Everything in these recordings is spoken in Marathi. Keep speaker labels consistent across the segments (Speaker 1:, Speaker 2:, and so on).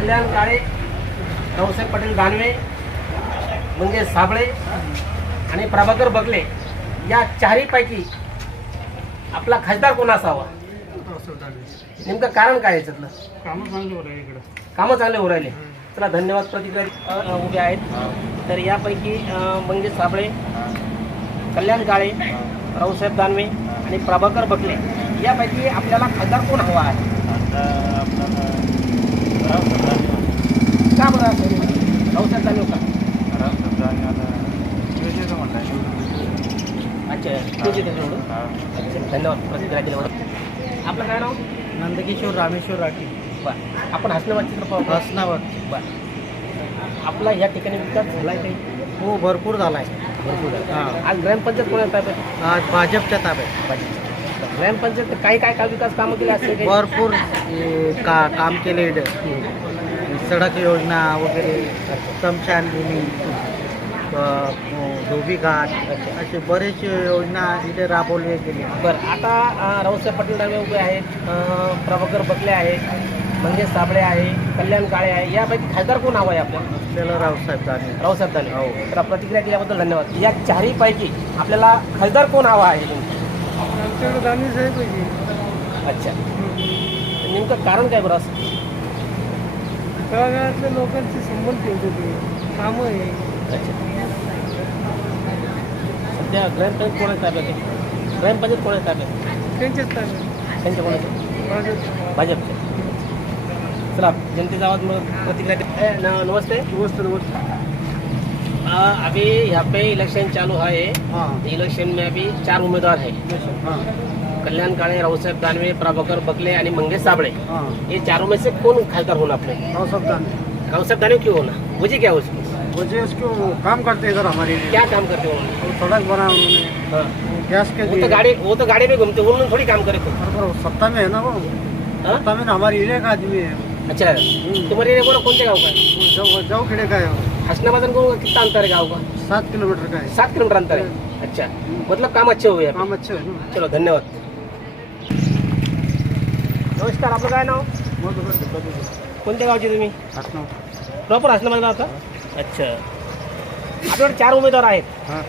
Speaker 1: कल्याण काळे, रावसाहेब पाटील दानवे, मंगेश साबळे आणि प्रभाकर बगले या चारहीपैकी आपला खासदार कोण असावा? नेमकं कारण काय याच्यातलं?
Speaker 2: कामं चांगली हो राहिले इकडं.
Speaker 1: कामं चांगले हो राहिले. चला धन्यवाद. प्रतिक्रिया उभे आहेत तर यापैकी मंगेश साबळे, कल्याण काळे, रावसाहेब दानवे आणि प्रभाकर बगले यापैकी आपल्याला खासदार कोण हवा आहे? का बरं असं? रावसाहेब दानवे का? अच्छा तुझी त्याच्याकडून. अच्छा धन्यवाद प्रतिक्रिया दिल्याबद्दल. आपलं काय नाव?
Speaker 2: नंदकिशोर रामेश्वर राठी.
Speaker 1: बरं आपण हसनाबाद चित्रपट
Speaker 2: हसनाबाद.
Speaker 1: बरं आपला या ठिकाणी विकास झाला आहे काही?
Speaker 2: हो भरपूर झाला आहे.
Speaker 1: भरपूर झाला.
Speaker 2: हां.
Speaker 1: आज ग्रामपंचायत कोणाच्या ताब्यात?
Speaker 2: आज भाजपच्या ताब्यात.
Speaker 1: ग्रामपंचायत काय काय काय विकास कामं केली असते काही?
Speaker 2: भरपूर काम केले. सडक योजना वगैरे, स्मशानभूमी, धोबी घाट असे बरेचसे योजना इथे राबवले गेले.
Speaker 1: बरं आता रावसाहेब पाटील दानवे उभे आहेत, प्रभाकर बगले आहेत, मंगेश साबळे आहे, कल्याण काळे आहे. यापैकी खासदार कोण हवा आहे
Speaker 2: आपल्याला? रावसाहेब दानवे.
Speaker 1: रावसाहेब दानवे. हो. तर प्रतिक्रिया दिल्याबद्दल धन्यवाद. या चारहीपैकी आपल्याला खासदार कोण हवा आहे?
Speaker 2: आमच्याकडे दानवे साहेब पाहिजे.
Speaker 1: अच्छा तर नेमकं कारण काय बरं असं?
Speaker 2: तळागाळातल्या लोकांचे संबंध ठेवते ते कामं आहे.
Speaker 1: अच्छा सध्या ग्रामपंचायत कोणाच्या ताब्यात आहे? ग्रामपंचायत कोणाच्या ताब्यात?
Speaker 2: त्यांच्याच ताब्यात.
Speaker 1: त्यांच्या कोणाच्या? भाजपच्या. चला जनतेचा आवाज मग प्रतिक्रिया नमस्ते. अभी यहाँ पे इलेक्शन चालू है. इलेक्शन में अभी 4 उम्मीदवार है. कल्याण काळे, रावसाहेब दानवे, प्रभाकर बगले आणि मंगेश साबळे. ये चारों में से कौन खासदार होना अपने?
Speaker 2: रावसाहेब दानवे.
Speaker 1: रावसाहेब दानवे क्यों होना? वजह क्या है उसकी?
Speaker 2: वजह उसको काम करते हैं इधर हमारे लिए.
Speaker 1: क्या काम करते हो उन्होंने?
Speaker 2: सड़क बना उन्होंने,
Speaker 1: हाँ.
Speaker 2: गैस के
Speaker 1: वो तो गाड़ी में घूमते, उन्होंने थोड़ी काम करे तो.
Speaker 2: बरोबर सत्ता में है ना वो.
Speaker 1: हाँ?
Speaker 2: सत्ता में हमारे एरिया का आदमी है.
Speaker 1: अच्छा तुम्हारे एरिया को कौन से गाँव का है?
Speaker 2: जाओ खेड़े का है.
Speaker 1: हसनाबाद को कितना अंतर है गाँव का?
Speaker 2: 7 किलोमीटर का है.
Speaker 1: 7 किलोमीटर अंतर है. अच्छा मतलब काम अच्छे हुए हैं.
Speaker 2: काम अच्छे है ना.
Speaker 1: चलो धन्यवाद. नमस्कार. आपलं काय नाव? कोणत्या गावचे तुम्ही? प्रॉपर हसनाबाद गाव का? अच्छा आपल्याकडे 4 उमेदवार आहेत.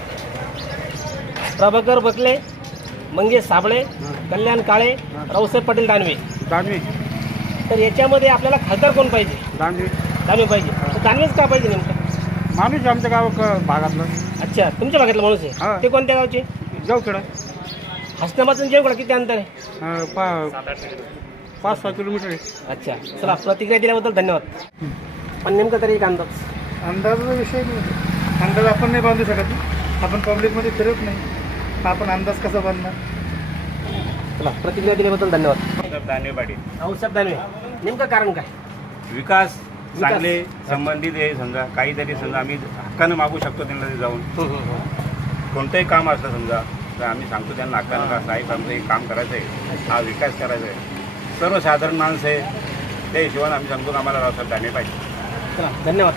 Speaker 1: प्रभाकर बगले, मंगेश साबळे, कल्याण काळे, रावसाहेब पाटील दानवे. तर याच्यामध्ये आपल्याला खासदार कोण पाहिजे? दानवे पाहिजे. तर दानवेच का पाहिजे नेमकं?
Speaker 2: माणूस आमच्या गाव भागातलं.
Speaker 1: अच्छा तुमच्या भागातला माणूस
Speaker 2: हां.
Speaker 1: आहे. ते कोणत्या गावचे?
Speaker 2: जाऊ खेडा.
Speaker 1: हसनाबाद जेवढा किती अंतर आहे?
Speaker 2: 5-6 किलोमीटर आहे.
Speaker 1: अच्छा चला प्रतिक्रिया दिल्याबद्दल धन्यवाद. पण नेमकं तरी एक अंदाज?
Speaker 2: अंदाजाचा विषय नाही. अंदाज आपण नाही बांधू शकत. आपण पब्लिकमध्ये फिरत नाही. आपण अंदाज कसा बांधणार?
Speaker 1: चला प्रतिक्रिया दिल्याबद्दल धन्यवाद.
Speaker 3: दानवे पाटील.
Speaker 1: रावसाहेब दानवे नेमकं कारण काय?
Speaker 3: विकास चांगले संबंधित आहे. समजा काहीतरी समजा आम्ही हक्कानं मागू शकतो त्यांना ते जाऊन. कोणतंही काम असलं समजा तर आम्ही सांगतो त्यांना हक्कानं का साहेब आमचं हे काम करायचं आहे, हा विकास करायचा आहे. सर्वसाधारण माणसं आहे त्या हिशोबाने आम्ही सांगतो की आम्हाला रावसाहेब दानवे पाहिजे.
Speaker 1: चला धन्यवाद.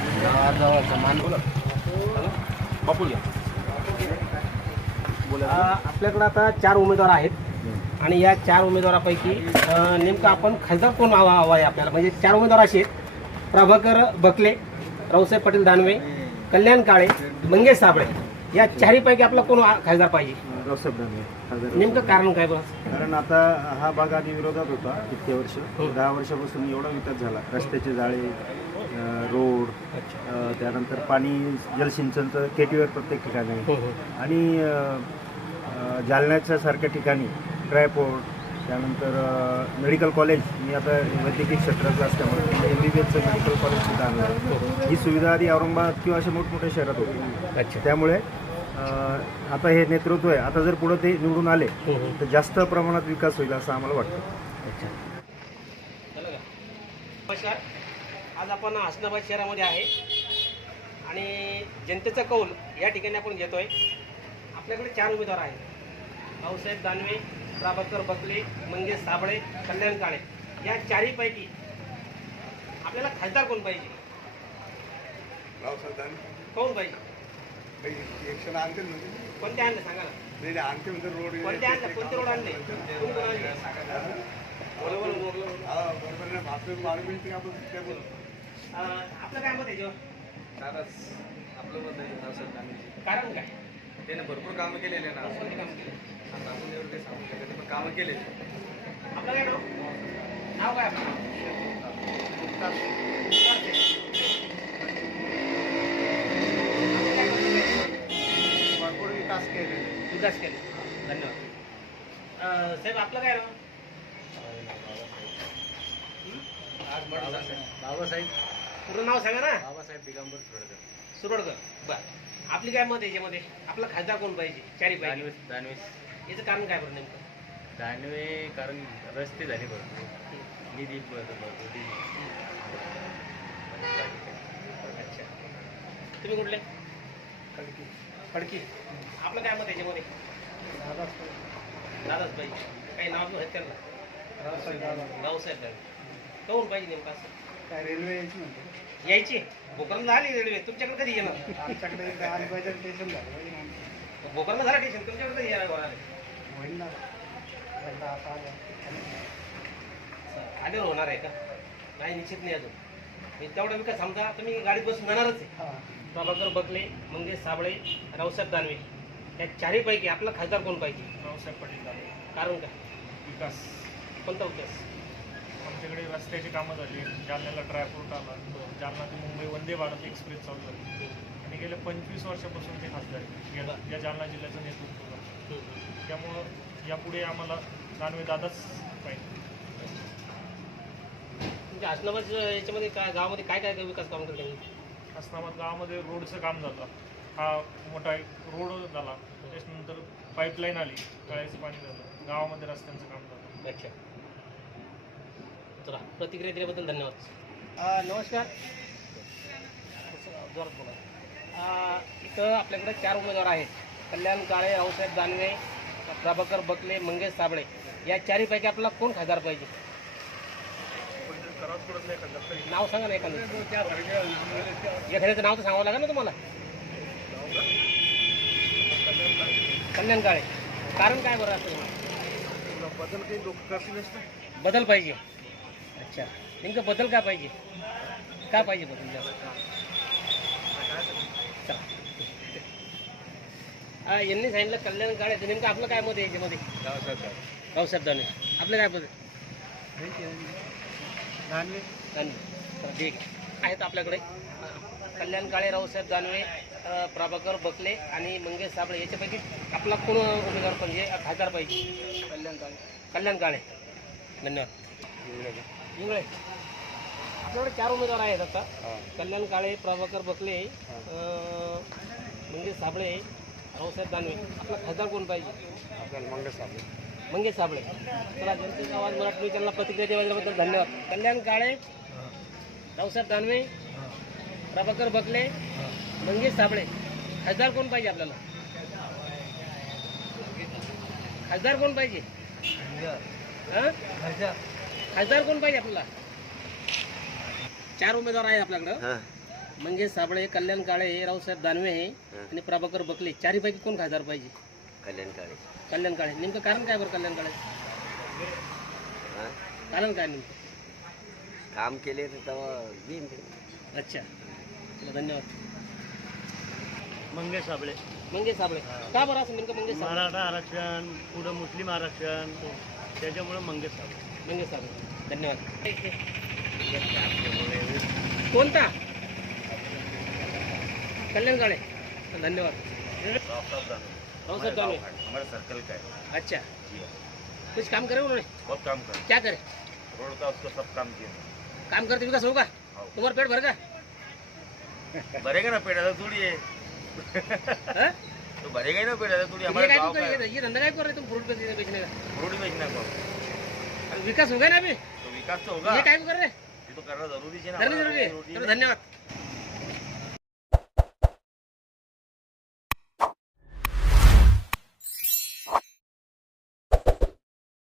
Speaker 1: बापूल घ्या. आपल्याकडं आता 4 उमेदवार आहेत आणि या 4 उमेदवारापैकी नेमकं आपण खासदार कोण हवा आहे आपल्याला? म्हणजे 4 उमेदवार असे आहेत: प्रभाकर बगले, रावसाहेब पाटील दानवे, कल्याण काळे, मंगेश साबळे. या चारहीपैकी आपला कोण खासदार पाहिजे?
Speaker 4: रावसाहेब दानवे.
Speaker 1: नेमकं कारण काय बरं?
Speaker 4: कारण आता हा भाग आधी विरोधात होता इतके वर्ष. 10 वर्षापासून एवढा विकास झाला. रस्त्याचे जाळे, रोड, त्यानंतर पाणी जलसिंचनचं केटीवर प्रत्येक ठिकाणी आणि जालन्याच्या सारख्या ठिकाणी ड्रायपोर्ट, त्यानंतर मेडिकल कॉलेज. मी आता वैद्यकीय क्षेत्रातलं असल्यामुळे MBBSचं मेडिकल कॉलेज सुद्धा आणलं आहे. ही सुविधा आधी औरंगाबाद किंवा अशा मोठमोठ्या शहरात होती.
Speaker 1: अच्छा
Speaker 4: त्यामुळे आता हे नेतृत्व आहे. आता जर पुढे ते निवडून आले तर जास्त प्रमाणात विकास होईल असं आम्हाला वाटतं.
Speaker 1: अच्छा नमस्कार. आज आपण हसनाबाद शहरामध्ये आहे आणि जनतेचा कौल या ठिकाणी आपण घेतोय. आपल्याकडे 4 उमेदवार आहेत: रावसाहेब दानवे, प्रभाकर बगले, मंगेश साबळे, कल्याण काळे. या चारहीपैकी आपल्याला खासदार कोण पाहिजे?
Speaker 5: रावसाहेब दानवे.
Speaker 1: कोण पाहिजे?
Speaker 5: इलेक्शन आणते म्हणजे
Speaker 1: कोणते आणले सांगा ना.
Speaker 5: नाही आणते म्हणजे रोड
Speaker 1: कोणते आणले? कोणते रोड आणले?
Speaker 5: बरोबर नाही. भाजप मार्ग मिळते का आपण
Speaker 1: आपलं काय मत आहे याच्यावर?
Speaker 5: आपलं मत आहे रावसाहेब दानवेजी.
Speaker 1: कारण काय?
Speaker 5: त्याने भरपूर कामं केलेले ना.
Speaker 1: कोणती कामं केली?
Speaker 5: आता आपण एवढं काही सांगू शकत नाही, पण कामं केले.
Speaker 1: आपलं काय नाव? नाव काय आपलं?
Speaker 5: भरपूर विकास केलेले.
Speaker 1: विकास केले. धन्यवाद. साहेब आपलं काय नाव?
Speaker 5: बाबासाहेब
Speaker 1: पूर्ण नाव सांगा ना.
Speaker 5: बाबासाहेब दिगंबर थोडकर.
Speaker 1: सुरडकर. बरं. आपली काय मत आहे याच्यामध्ये? आपला खासदार कोण पाहिजे? चारी पाहिजे.
Speaker 6: दानवे
Speaker 1: याचं कारण काय बरं नेमकं?
Speaker 6: दानवे कारण रस्ते झाले भरपूर निधी भरपूर दिली.
Speaker 1: अच्छा. तुम्ही कुठले? खडकी. आपलं काय मत आहे याच्यामध्ये? दादाच पाहिजे. काही नाव आहेत त्यांना? रावसाहेब दानवे. कोण पाहिजे नेमकं असं?
Speaker 2: काय रेल्वे यायची म्हणतो
Speaker 1: यायची भोकरला झाली रेल्वे, तुमच्याकडे कधी येणार?
Speaker 2: आमच्याकडे एकदा आली पाहिजे स्टेशन झालं पाहिजे.
Speaker 1: भोकरला झाला टेन्शन, तुमच्याकडे कधी येणार घोडाले?
Speaker 2: होईल ना एकदा आता आलं.
Speaker 1: आल्यावर होणार आहे का? नाही, निश्चित नाही अजून. मी तेवढा विकास समजा तुम्ही गाडीत बसून जाणारच आहे.
Speaker 2: हा.
Speaker 1: प्रभाकर बकले, मंगेश साबळे, रावसाहेब दानवे या चारहीपैकी आपला खासदार कोण पाहिजे?
Speaker 7: रावसाहेब पाटील दानवे.
Speaker 1: कारण काय?
Speaker 7: विकास
Speaker 1: कोणता विकास?
Speaker 7: आमच्याकडे रस्त्याची कामं झाली, जालन्याला ड्रायपोर्ट आला, जालना ते मुंबई वंदे भारत एक्सप्रेस चालू झाली आणि गेल्या 25 वर्षापासून ते खासदार आहे या जालना जिल्ह्याचं नेतृत्व करतात. त्यामुळं यापुढे आम्हाला दानवे दादाच पाहिजे.
Speaker 1: तुमच्या आसनाबाद याच्यामध्ये काय गावामध्ये काय काय विकास काम करते?
Speaker 7: अस्नाबाद गावामध्ये रोडचं काम झालं, हा मोठा एक रोड झाला, त्याच्यानंतर पाईपलाईन आली, तळ्याचं पाणी झालं, गावामध्ये रस्त्यांचं काम झालं.
Speaker 1: अच्छा. चला, प्रतिक्रिया दिल्याबद्दल धन्यवाद. नमस्कार. जोरात बोला. इथं आपल्याकडे 4 उमेदवार आहेत. कल्याण काळे, रावसाहेब दानवे, प्रभाकर बकले, मंगेश साबळे या चारहीपैकी आपल्याला कोण खासदार पाहिजे? नाव सांगा ना एखादं. एखाद्याचं नाव तर सांगावं लागेल ना तुम्हाला. कल्याण काळे. कारण काय बरं असं?
Speaker 5: बदल काही लोक करतीलच ना.
Speaker 1: बदल पाहिजे. अच्छा. नेमकं बदल काय पाहिजे? काय पाहिजे बदल जास्त? चला. यांनी सांगितलं कल्याण काळे. नेमकं आपलं काय मत आहे याच्यामध्ये? रावसाहेब दानवे. आपलं काय मत आहे?
Speaker 2: दानवे.
Speaker 1: दानवे. चला, ठीक आहे. आहेत आपल्याकडे कल्याण काळे, रावसाहेब दानवे, प्रभाकर बकले आणि मंगेश साबळे याच्यापैकी आपला कोण उमेदवार पाहिजे, खासदार पाहिजे?
Speaker 2: कल्याण काळे.
Speaker 1: कल्याण काळे. धन्यवाद. इंगळे. आपल्याकडे 4 उमेदवार आहेत आता. कल्याण काळे, प्रभाकर बकले, मंगेश साबळे, रावसाहेब दानवे. आपला खासदार कोण पाहिजे?
Speaker 5: आपल्याला मंगेश साबळे.
Speaker 1: मंगेश साबळे. चला, जनतेचा आवाज मराठी न्यूज चॅनलला प्रतिक्रिया दिल्याबद्दल धन्यवाद. कल्याण काळे, रावसाहेब दानवे, प्रभाकर बकले, मंगेश साबळे. खासदार कोण पाहिजे आपल्याला? खासदार कोण पाहिजे? हां? खासदार कोण पाहिजे आपल्याला? 4 उमेदवार आहेत आपल्याकडं. मंगेश साबळे, कल्याण काळे, रावसाहेब दानवे आणि प्रभाकर बकले. चारहीपैकी कोण खासदार पाहिजे?
Speaker 8: कल्याण काळे.
Speaker 1: कल्याण काळे. नेमकं कारण काय बरं कल्याण काळे? कारण काय नेमकं?
Speaker 8: काम केले तर तेव्हा येईन ते.
Speaker 1: अच्छा. चला, धन्यवाद.
Speaker 6: मंगेश साबळे.
Speaker 1: मंगेश साबळे. का बरं असं नेमकं मंगेश साबळे?
Speaker 6: मराठा आरक्षण, पुढं मुस्लिम आरक्षण, त्याच्यामुळे मंगेश साबळे.
Speaker 1: मंगेश साबळे. धन्यवाद. कोणता? कल्याण काळे. धन्यवाद. रावसाहेब दानवे.
Speaker 3: हमारे सर्कल का है
Speaker 1: अच्छा. कुछ काम करे उन्होंने?
Speaker 3: बहुत काम कर
Speaker 1: क्या करे?
Speaker 3: रोड का उसको सब काम किया
Speaker 1: काम करते विकास होगा? तुम्हारा पेट भर का?
Speaker 3: भरेगा ना पेड़ ऐसा थोड़ी है
Speaker 1: हाँ?
Speaker 3: तो भरेगा ही ना पेड़ ऐसा थोड़ी
Speaker 1: ये
Speaker 3: हमारे
Speaker 1: काय
Speaker 3: गाँव
Speaker 1: को
Speaker 3: का
Speaker 1: कर ये धंधा काय कर रहे तुम फ्रूट बेचने का?
Speaker 3: रोड बेचना को
Speaker 1: अरे विकास होगा ना अभी?
Speaker 3: तो विकास तो होगा
Speaker 1: ये काय को कर रहे?
Speaker 3: ये तो करना जरूरी है ना
Speaker 1: जरूरी
Speaker 3: हमारा
Speaker 1: जरूरी है.
Speaker 3: रोजी
Speaker 1: चलो,
Speaker 3: नहीं।
Speaker 1: धन्यवाद.